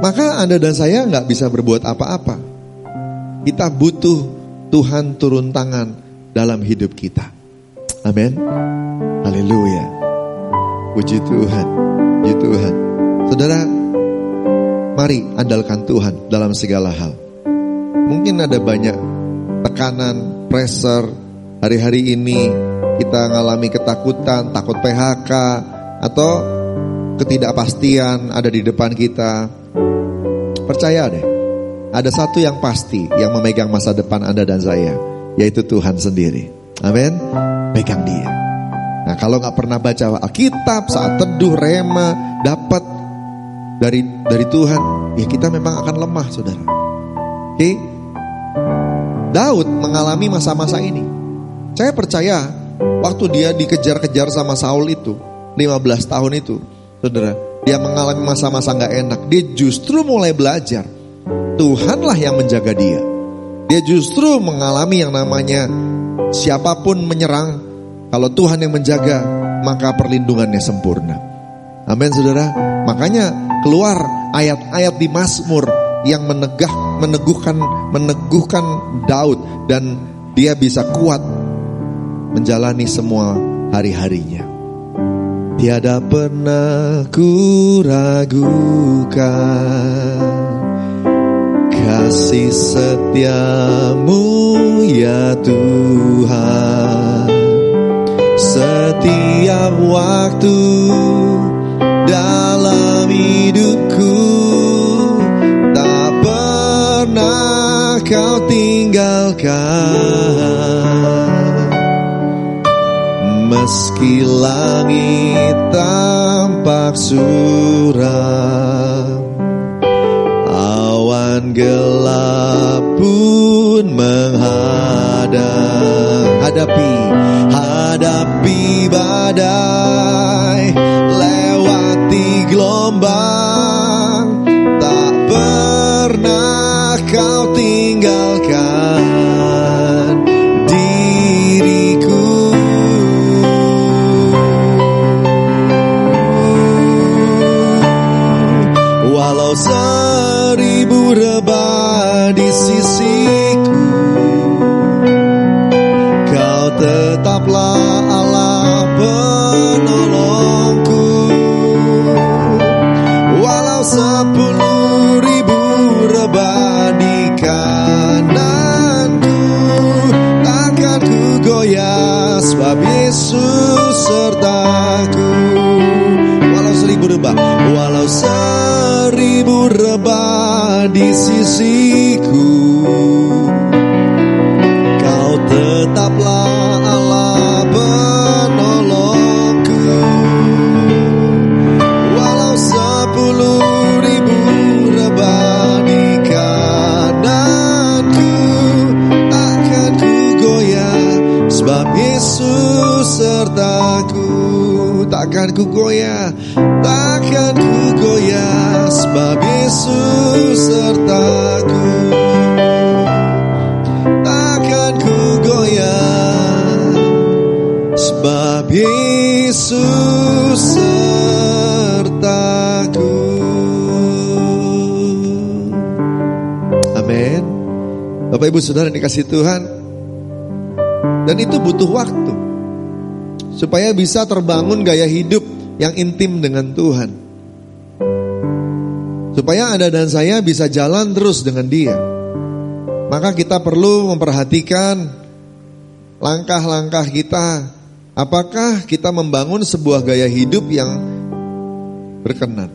maka Anda dan saya gak bisa berbuat apa-apa. Kita butuh Tuhan turun tangan dalam hidup kita. Amin. Haleluya. Puji Tuhan. Puji Tuhan. Saudara, mari andalkan Tuhan dalam segala hal. Mungkin ada banyak tekanan, pressure. Hari-hari ini kita mengalami ketakutan, takut PHK, atau ketidakpastian ada di depan kita. Percaya deh, ada satu yang pasti yang memegang masa depan Anda dan saya, yaitu Tuhan sendiri. Amin. Pegang Dia. Nah, kalau gak pernah baca Alkitab, saat teduh, rema, dapat dari Tuhan, ya kita memang akan lemah, saudara. Oke? Daud mengalami masa-masa ini. Saya percaya waktu dia dikejar-kejar sama Saul itu 15 tahun itu, saudara, dia mengalami masa-masa gak enak. Dia justru mulai belajar Tuhanlah yang menjaga dia. Dia justru mengalami yang namanya siapapun menyerang, kalau Tuhan yang menjaga, maka perlindungannya sempurna. Amin saudara. Makanya keluar ayat-ayat di Mazmur yang meneguhkan Daud, dan dia bisa kuat menjalani semua hari-harinya. Tiada pernah ku ragukan kasih setiamu ya Tuhan. Setiap waktu dalam hidupku tak pernah kau tinggalkan. Meski langit tampak suram, awan gelap pun menghadang. Hadapi badai, lewati gelombang, tak pernah kau tinggalkan diriku. Walau 1000 rebah di sisiku, kau tetaplah Allah penolongku. Walau 10.000 rebah di kananku, takkan ku goyah sebab Yesus sertaku. Walau 1000 rebah, walau 1000 rebah di sisiku, kau tetaplah Allah penolongku. Walau 10.000 rebah di kananku, takkan ku goyah sebab Yesus sertaku. Takkan ku goyah, takkan ku goyah sebab Yesus sertaku. Takkan ku goyah sebab Yesus sertaku. Amin. Bapak Ibu Saudara yang dikasihi Tuhan, dan itu butuh waktu supaya bisa terbangun gaya hidup yang intim dengan Tuhan, supaya Anda dan saya bisa jalan terus dengan Dia. Maka kita perlu memperhatikan langkah-langkah kita. Apakah kita membangun sebuah gaya hidup yang berkenan?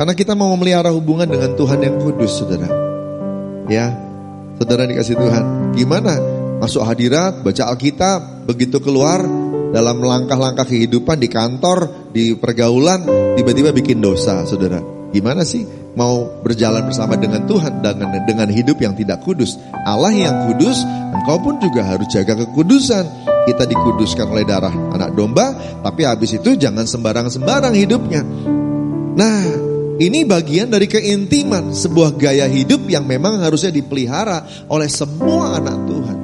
Karena kita mau memelihara hubungan dengan Tuhan yang kudus, saudara. Ya, saudara dikasih Tuhan. Gimana? Masuk hadirat, baca Alkitab, begitu keluar dalam langkah-langkah kehidupan di kantor, di pergaulan, tiba-tiba bikin dosa, saudara. Gimana sih mau berjalan bersama dengan Tuhan dengan hidup yang tidak kudus? Allah yang kudus, engkau pun juga harus jaga kekudusan. Kita dikuduskan oleh darah anak domba, tapi habis itu jangan sembarang-sembarang hidupnya. Nah, ini bagian dari keintiman, sebuah gaya hidup yang memang harusnya dipelihara oleh semua anak Tuhan.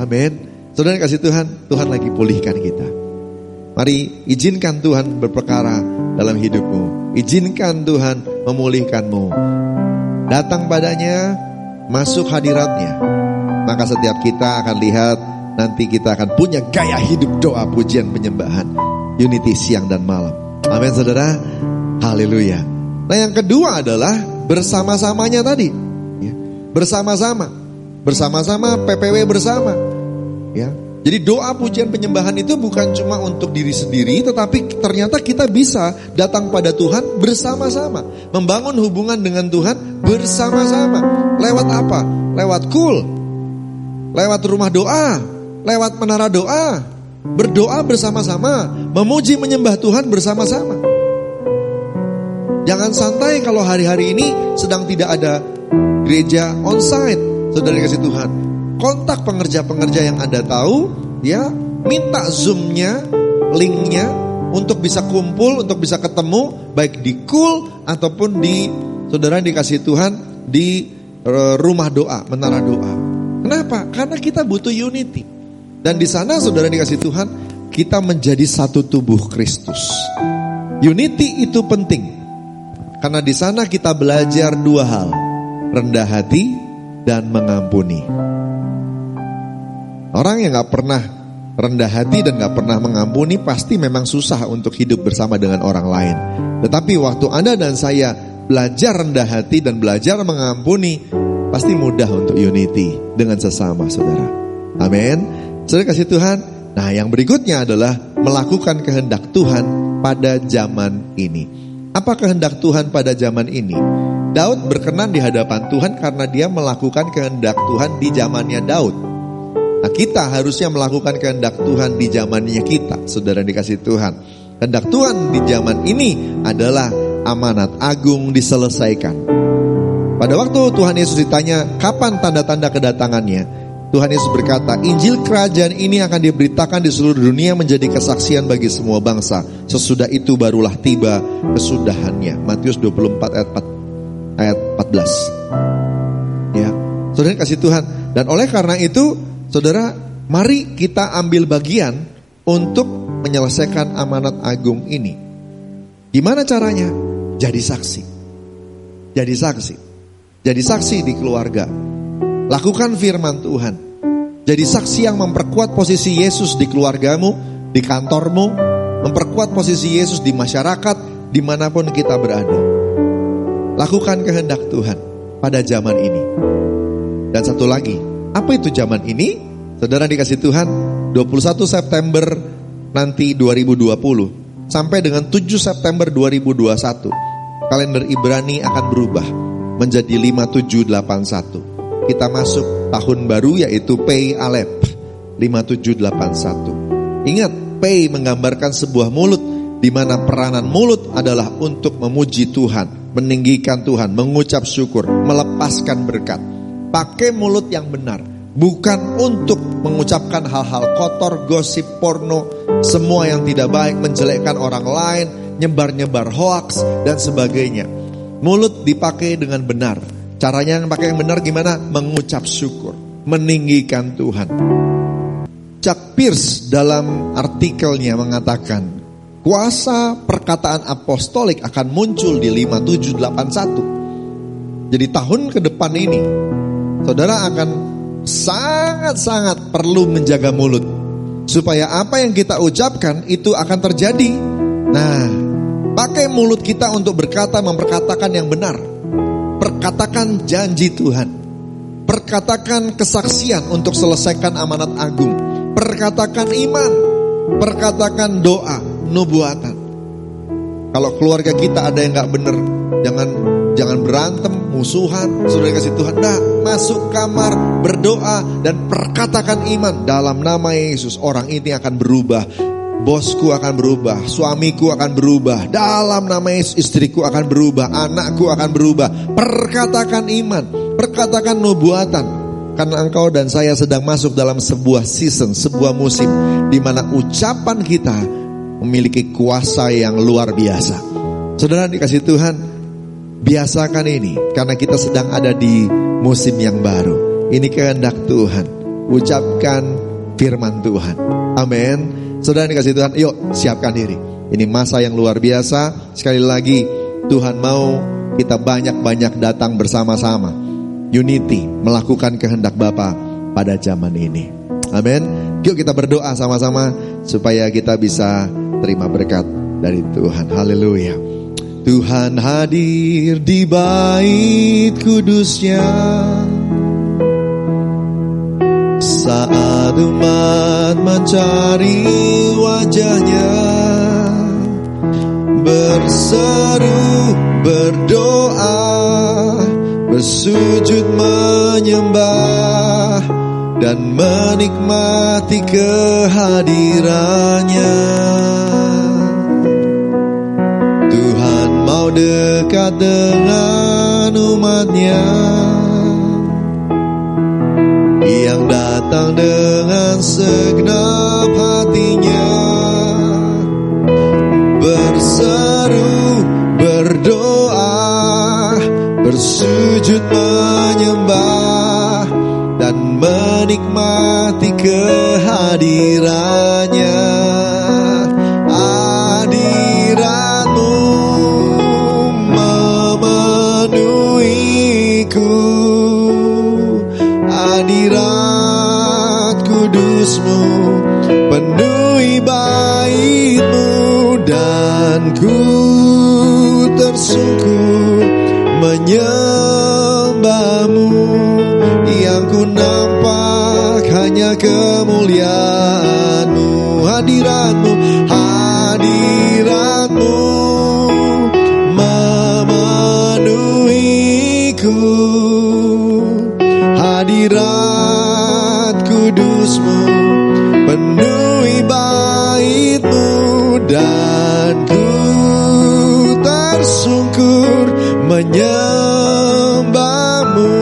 Amin. Saudara kasih Tuhan, Tuhan lagi pulihkan kita. Mari izinkan Tuhan berperkara dalam hidupmu. Izinkan Tuhan memulihkanmu. Datang padanya, masuk hadiratnya. Maka setiap kita akan lihat, nanti kita akan punya gaya hidup doa, pujian, penyembahan. Unity siang dan malam. Amin saudara. Haleluya. Nah yang kedua adalah bersama-samanya tadi. Ya. Bersama-sama. Bersama-sama, PPW bersama. Ya. Jadi doa, pujian, penyembahan itu bukan cuma untuk diri sendiri, tetapi ternyata kita bisa datang pada Tuhan bersama-sama. Membangun hubungan dengan Tuhan bersama-sama. Lewat apa? Lewat kul. Lewat rumah doa. Lewat menara doa. Berdoa bersama-sama. Memuji, menyembah Tuhan bersama-sama. Jangan santai kalau hari-hari ini sedang tidak ada gereja onsite. Saudara kasih Tuhan, kontak pengerja-pengerja yang Anda tahu, ya, minta Zoom-nya, link-nya untuk bisa kumpul, untuk bisa ketemu, baik di kul ataupun di, saudara dikasih Tuhan, di rumah doa, menara doa. Kenapa? Karena kita butuh unity. Dan di sana saudara dikasih Tuhan, kita menjadi satu tubuh Kristus. Unity itu penting. Karena di sana kita belajar dua hal, rendah hati dan mengampuni. Orang yang gak pernah rendah hati dan gak pernah mengampuni pasti memang susah untuk hidup bersama dengan orang lain. Tetapi waktu Anda dan saya belajar rendah hati dan belajar mengampuni, pasti mudah untuk unity dengan sesama saudara. Amin. Saudara kasih Tuhan. Nah yang berikutnya adalah melakukan kehendak Tuhan pada zaman ini. Apa kehendak Tuhan pada zaman ini? Daud berkenan di hadapan Tuhan karena dia melakukan kehendak Tuhan di zamannya Daud. Nah kita harusnya melakukan kehendak Tuhan di zamannya kita, saudara dikasih Tuhan. Kehendak Tuhan di zaman ini adalah amanat agung diselesaikan. Pada waktu Tuhan Yesus ditanya kapan tanda-tanda kedatangannya, Tuhan Yesus berkata, Injil kerajaan ini akan diberitakan di seluruh dunia menjadi kesaksian bagi semua bangsa. Sesudah itu barulah tiba kesudahannya. Matius 24 ayat 14. Ya, saudara kasih Tuhan. Dan oleh karena itu, saudara, mari kita ambil bagian untuk menyelesaikan amanat agung ini. Gimana caranya? Jadi saksi. Jadi saksi. Jadi saksi di keluarga. Lakukan firman Tuhan. Jadi saksi yang memperkuat posisi Yesus di keluargamu, di kantormu, memperkuat posisi Yesus di masyarakat, dimanapun kita berada. Lakukan kehendak Tuhan pada zaman ini. Dan satu lagi, apa itu zaman ini? Saudara dikasih Tuhan, 21 September nanti 2020 sampai dengan 7 September 2021, kalender Ibrani akan berubah menjadi 5781. Kita masuk tahun baru yaitu Pei Alep 5781. Ingat, Pei menggambarkan sebuah mulut di mana peranan mulut adalah untuk memuji Tuhan, meninggikan Tuhan, mengucap syukur, melepaskan berkat. Pakai mulut yang benar, bukan untuk mengucapkan hal-hal kotor, gosip, porno, semua yang tidak baik, menjelekkan orang lain, nyebar-nyebar hoaks dan sebagainya. Mulut dipakai dengan benar. Caranya yang pakai yang benar gimana? Mengucap syukur, meninggikan Tuhan. Chuck Pierce dalam artikelnya mengatakan, kuasa perkataan apostolik akan muncul di 5781. Jadi tahun ke depan ini, saudara akan sangat-sangat perlu menjaga mulut. Supaya apa yang kita ucapkan itu akan terjadi. Nah, pakai mulut kita untuk berkata, memperkatakan yang benar. Perkatakan janji Tuhan. Perkatakan kesaksian untuk selesaikan amanat agung. Perkatakan iman. Perkatakan doa, nubuatan. Kalau keluarga kita ada yang gak benar, jangan jangan berantem, musuhan. Saudara kasih Tuhan, nah, masuk kamar, berdoa, dan perkatakan iman. Dalam nama Yesus, orang ini akan berubah. Bosku akan berubah, suamiku akan berubah. Dalam nama Yesus, istriku akan berubah, anakku akan berubah. Perkatakan iman, perkatakan nubuatan. Karena engkau dan saya sedang masuk dalam sebuah season, sebuah musim, di mana ucapan kita memiliki kuasa yang luar biasa. Saudara dikasih Tuhan, biasakan ini, karena kita sedang ada di musim yang baru. Ini kehendak Tuhan. Ucapkan firman Tuhan. Amin. Saudara dikasih Tuhan, yuk siapkan diri. Ini masa yang luar biasa. Sekali lagi, Tuhan mau kita banyak-banyak datang bersama-sama. Unity, melakukan kehendak Bapa pada zaman ini. Amin. Yuk kita berdoa sama-sama supaya kita bisa terima berkat dari Tuhan. Haleluya. Tuhan hadir di bait kudusnya, saat umat mencari wajahnya, berseru, berdoa, bersujud menyembah, dan menikmati kehadirannya. Tuhan mau dekat dengan umatnya yang datang dengan segenap hatinya, berseru, berdoa, bersujud menyembah, dan menikmati kehadirannya. Hadiratmu memenuhiku, hadirat kudusmu penuhi baitmu, dan ku tersungkur menyembahmu. Yang ku nampak hanya kemuliaanmu. Hadiratmu, hadiratmu memenuhiku, hadirat kudusmu penuhi baitmu, dan ku tersungkur menyembahmu.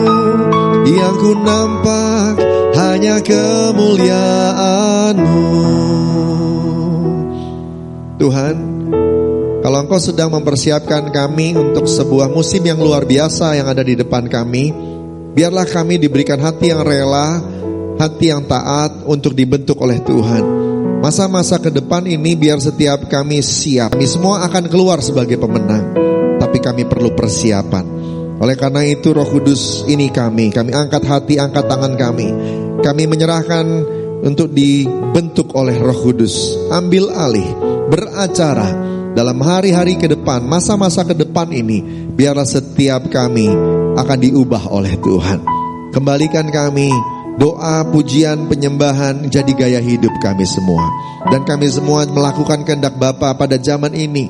Yang ku nampak hanya kemuliaanmu. Tuhan, kalau Engkau sedang mempersiapkan kami untuk sebuah musim yang luar biasa yang ada di depan kami, biarlah kami diberikan hati yang rela, hati yang taat untuk dibentuk oleh Tuhan. Masa-masa ke depan ini biar setiap kami siap. Kami semua akan keluar sebagai pemenang, tapi kami perlu persiapan. Oleh karena itu Roh Kudus ini kami angkat hati, angkat tangan kami. Kami menyerahkan untuk dibentuk oleh Roh Kudus. Ambil alih, beracara dalam hari-hari ke depan, masa-masa ke depan ini. Biarlah setiap kami akan diubah oleh Tuhan. Kembalikan kami, doa, pujian, penyembahan jadi gaya hidup kami semua. Dan kami semua melakukan kehendak Bapa pada zaman ini.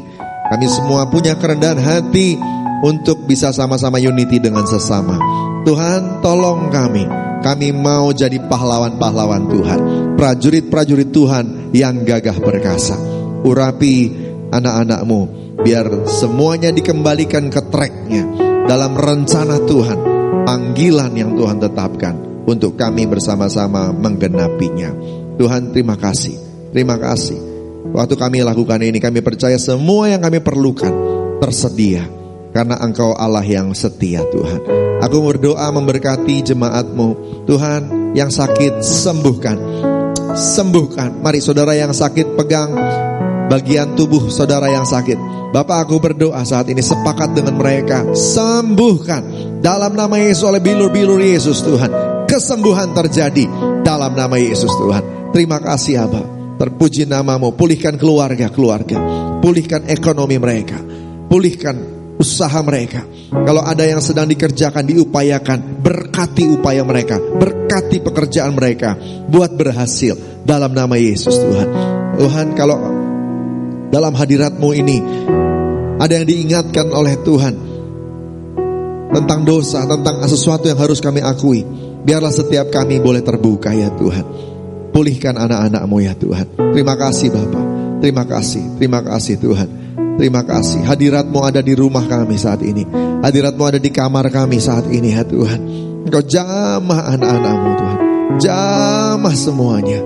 Kami semua punya kerendahan hati untuk bisa sama-sama unity dengan sesama. Tuhan, tolong kami. Kami mau jadi pahlawan-pahlawan Tuhan, prajurit-prajurit Tuhan yang gagah perkasa. Urapi anak-anak-Mu, biar semuanya dikembalikan ke tracknya dalam rencana Tuhan, panggilan yang Tuhan tetapkan untuk kami bersama-sama menggenapinya. Tuhan, terima kasih. Terima kasih. Waktu kami lakukan ini, kami percaya semua yang kami perlukan tersedia, karena Engkau Allah yang setia. Tuhan, aku berdoa memberkati jemaat-Mu. Tuhan, yang sakit sembuhkan. Sembuhkan. Mari saudara yang sakit pegang bagian tubuh saudara yang sakit. Bapak, aku berdoa saat ini sepakat dengan mereka. Sembuhkan dalam nama Yesus, oleh bilur-bilur Yesus Tuhan. Kesembuhan terjadi dalam nama Yesus Tuhan. Terima kasih Abah. Terpuji nama-Mu. Pulihkan keluarga-keluarga, pulihkan ekonomi mereka, pulihkan usaha mereka. Kalau ada yang sedang dikerjakan, diupayakan, berkati upaya mereka, berkati pekerjaan mereka, buat berhasil dalam nama Yesus Tuhan. Tuhan, kalau dalam hadirat-Mu ini ada yang diingatkan oleh Tuhan, tentang dosa, tentang sesuatu yang harus kami akui. Biarlah setiap kami boleh terbuka ya Tuhan. Pulihkan anak-anak-Mu ya Tuhan. Terima kasih Bapa. Terima kasih Tuhan. Terima kasih. Hadirat-Mu ada di rumah kami saat ini. Hadirat-Mu ada di kamar kami saat ini ya Tuhan. Engkau jamah anak-anak-Mu Tuhan. Jamah semuanya.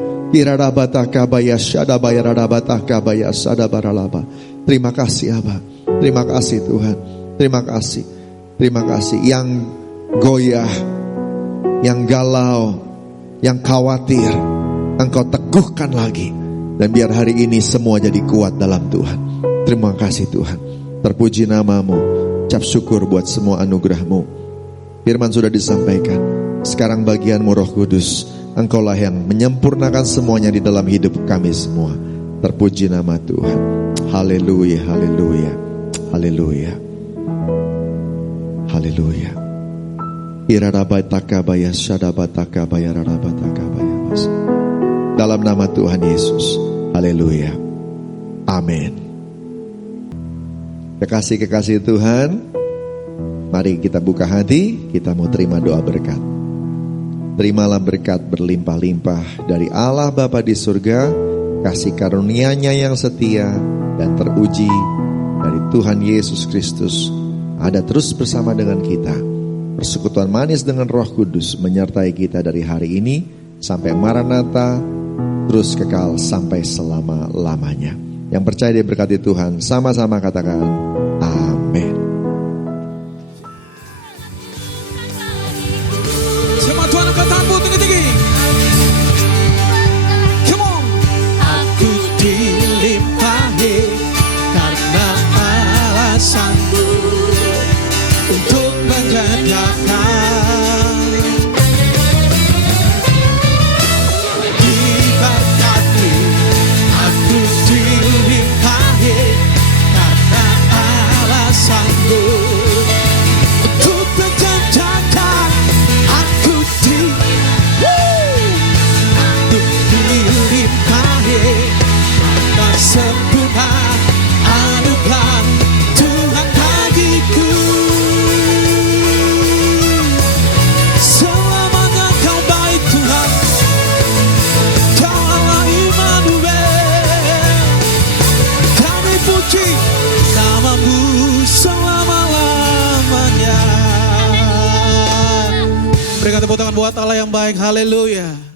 Terima kasih Abah. Terima kasih Tuhan. Terima kasih. Terima kasih. Yang goyah, yang galau, yang khawatir, Engkau teguhkan lagi. Dan biar hari ini semua jadi kuat dalam Tuhan. Terima kasih Tuhan. Terpuji nama-Mu. Ucap syukur buat semua anugerah-Mu. Firman sudah disampaikan. Sekarang bagian-Mu Roh Kudus. Engkaulah yang menyempurnakan semuanya di dalam hidup kami semua. Terpuji nama Tuhan. Haleluya, haleluya, haleluya, haleluya. Irarabatakabaya syadabatakabaya rarabatakabaya. Dalam nama Tuhan Yesus. Haleluya. Amin. Kekasih-kekasih Tuhan, mari kita buka hati, kita mau terima doa berkat. Terimalah berkat berlimpah-limpah dari Allah Bapa di surga, kasih karunia-Nya yang setia dan teruji dari Tuhan Yesus Kristus ada terus bersama dengan kita. Persekutuan manis dengan Roh Kudus menyertai kita dari hari ini sampai Maranatha, terus kekal sampai selama-lamanya. Yang percaya diberkati Tuhan, sama-sama katakan amin. Sama Tuhan angkat tanganmu tinggi-tinggi. Come on. Aku dilimpahi karena alasanmu untuk menyediakan. Diberkati, aku dilimpahi karena alasanmu untuk menjajakan. Aku dilimpahi atas sempurna anugerah Tuhan bagiku. Selamanya Kau baik Tuhan, Kau Allah Immanuel. Kami puji nama-Mu selama-lamanya. Berikan tepuk tangan buat Allah yang baik. Haleluya.